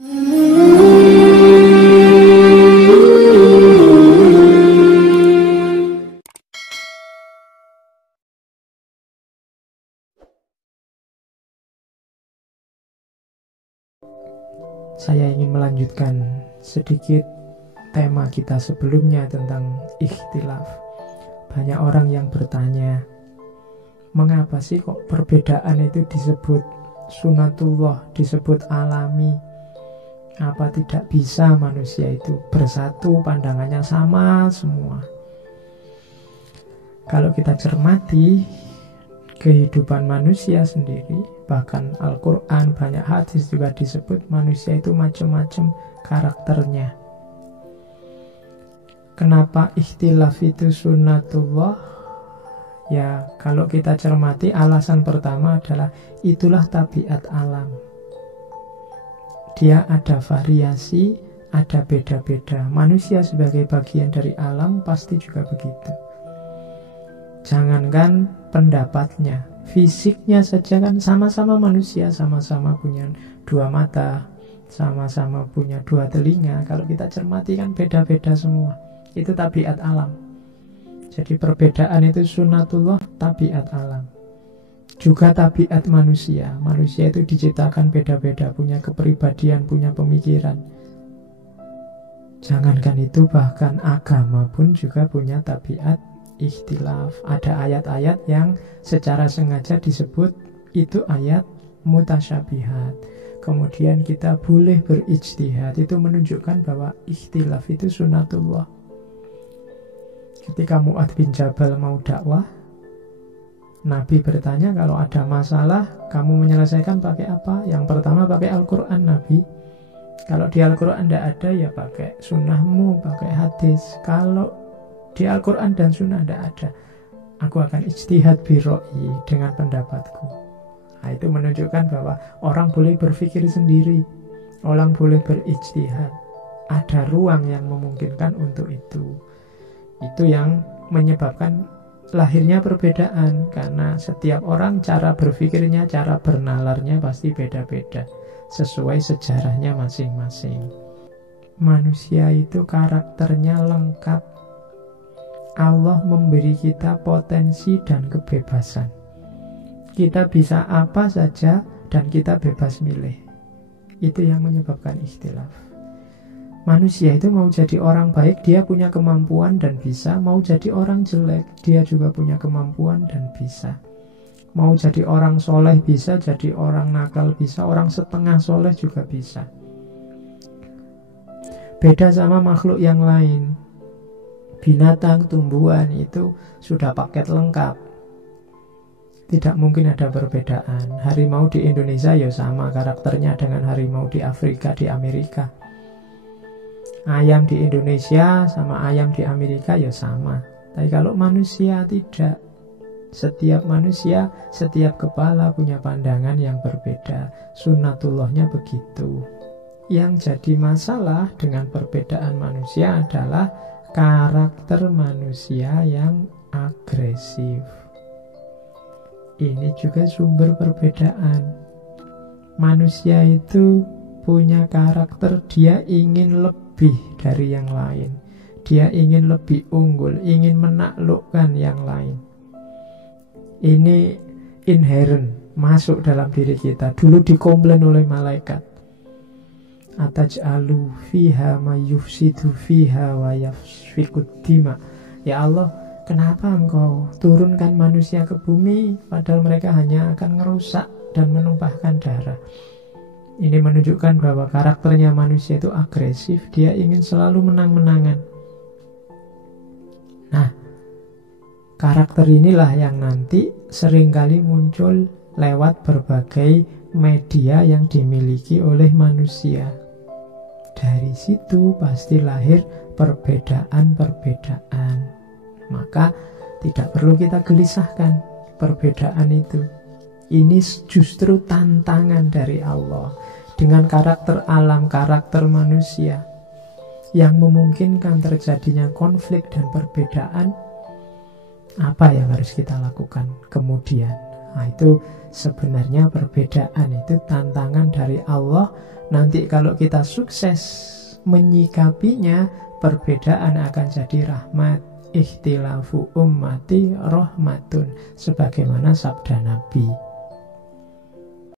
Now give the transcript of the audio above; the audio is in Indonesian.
Saya ingin melanjutkan sedikit tema kita sebelumnya tentang ikhtilaf. Banyak orang yang bertanya, mengapa sih kok perbedaan itu disebut sunatullah, disebut alami? Apa tidak bisa manusia itu bersatu, pandangannya sama semua? Kalau kita cermati kehidupan manusia sendiri, bahkan Al-Quran, banyak hadis juga disebut manusia itu macam-macam karakternya. Kenapa ikhtilaf itu sunnatullah? Ya, kalau kita cermati, alasan pertama adalah itulah tabiat alam. Dia ada variasi, ada beda-beda. Manusia sebagai bagian dari alam pasti juga begitu. Jangankan pendapatnya, fisiknya saja kan sama-sama manusia, sama-sama punya dua mata, sama-sama punya dua telinga. Kalau kita cermati kan beda-beda semua. Itu tabiat alam. Jadi perbedaan itu sunnatullah, tabiat alam. Juga tabiat manusia. Manusia itu diciptakan beda-beda, punya kepribadian, punya pemikiran. Jangankan itu, bahkan agama pun juga punya tabiat ikhtilaf. Ada ayat-ayat yang secara sengaja disebut itu ayat mutasyabihat. Kemudian kita boleh berijtihad. Itu menunjukkan bahwa ikhtilaf itu sunnatullah. Ketika Mu'adz bin Jabal mau dakwah, Nabi bertanya, kalau ada masalah kamu menyelesaikan pakai apa? Yang pertama pakai Al-Quran, Nabi. Kalau di Al-Quran tidak ada, ya pakai sunnahmu, pakai hadis. Kalau di Al-Quran dan Sunnah tidak ada, aku akan ijtihad biro'i, dengan pendapatku. Nah, itu menunjukkan bahwa orang boleh berpikir sendiri, orang boleh berijtihad. Ada ruang yang memungkinkan untuk itu. Itu yang menyebabkan lahirnya perbedaan, karena setiap orang cara berpikirnya, cara bernalarnya pasti beda-beda sesuai sejarahnya masing-masing. Manusia itu karakternya lengkap. Allah memberi kita potensi dan kebebasan. Kita bisa apa saja dan kita bebas milih. Itu yang menyebabkan ikhtilaf. Manusia itu mau jadi orang baik, dia punya kemampuan dan bisa. Mau jadi orang jelek, dia juga punya kemampuan dan bisa. Mau jadi orang soleh bisa, jadi orang nakal bisa, orang setengah soleh juga bisa. Beda sama makhluk yang lain. Binatang, tumbuhan itu sudah paket lengkap. Tidak mungkin ada perbedaan. Harimau di Indonesia ya sama karakternya dengan harimau di Afrika, di Amerika. Ayam di Indonesia sama ayam di Amerika ya sama. Tapi kalau manusia tidak. Setiap manusia, setiap kepala punya pandangan yang berbeda. Sunnatullahnya begitu. Yang jadi masalah dengan perbedaan manusia adalah karakter manusia yang agresif. Ini juga sumber perbedaan. Manusia itu punya karakter, dia ingin lebih dari yang lain. Dia ingin lebih unggul, ingin menaklukkan yang lain. Ini inherent, masuk dalam diri kita. Dulu dikomplain oleh malaikat. Ataj'alu fiha ma yufsidu fiha wa yasfikud dima. Ya Allah, kenapa engkau turunkan manusia ke bumi padahal mereka hanya akan ngerusak dan menumpahkan darah? Ini menunjukkan bahwa karakternya manusia itu agresif. Dia ingin selalu menang-menangan. Nah, karakter inilah yang nanti seringkali muncul lewat berbagai media yang dimiliki oleh manusia. Dari situ pasti lahir perbedaan-perbedaan. Maka tidak perlu kita gelisahkan perbedaan itu. Ini justru tantangan dari Allah. Dengan karakter alam, karakter manusia yang memungkinkan terjadinya konflik dan perbedaan, apa yang harus kita lakukan kemudian? Nah, itu sebenarnya perbedaan, itu tantangan dari Allah. Nanti kalau kita sukses menyikapinya, perbedaan akan jadi rahmat. Ikhtilafu ummati rahmatun, sebagaimana sabda Nabi.